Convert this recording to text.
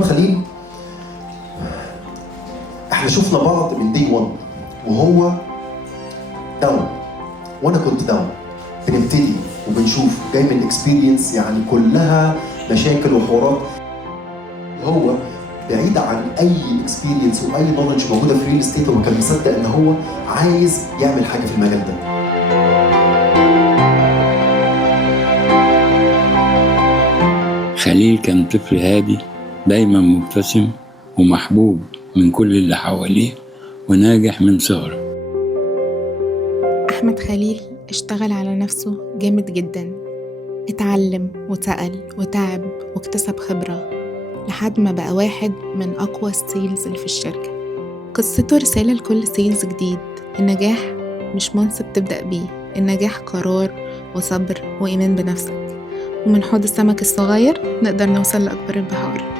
أحمد خليل احنا شفنا بعض من دي 1 وهو داون وانا كنت داون. بنبتدي وبنشوف جاي من اكسبيرينس يعني كلها مشاكل وحوارات. هو بعيد عن اي اكسبيرينس واي نولج موجوده في ريل استيت، هو كان مصدق ان هو عايز يعمل حاجه في المجال ده. خليل كان طفل هادي دايما مبتسم ومحبوب من كل اللي حواليه وناجح من صغره. أحمد خليل اشتغل على نفسه جامد جدا، اتعلم وتقل وتعب واكتسب خبرة لحد ما بقى واحد من أقوى السيلز اللي في الشركة. قصته رسالة لكل سيلز جديد: النجاح مش منصب تبدأ بيه، النجاح قرار وصبر وإيمان بنفسك، ومن حوض السمك الصغير نقدر نوصل لأكبر البحار.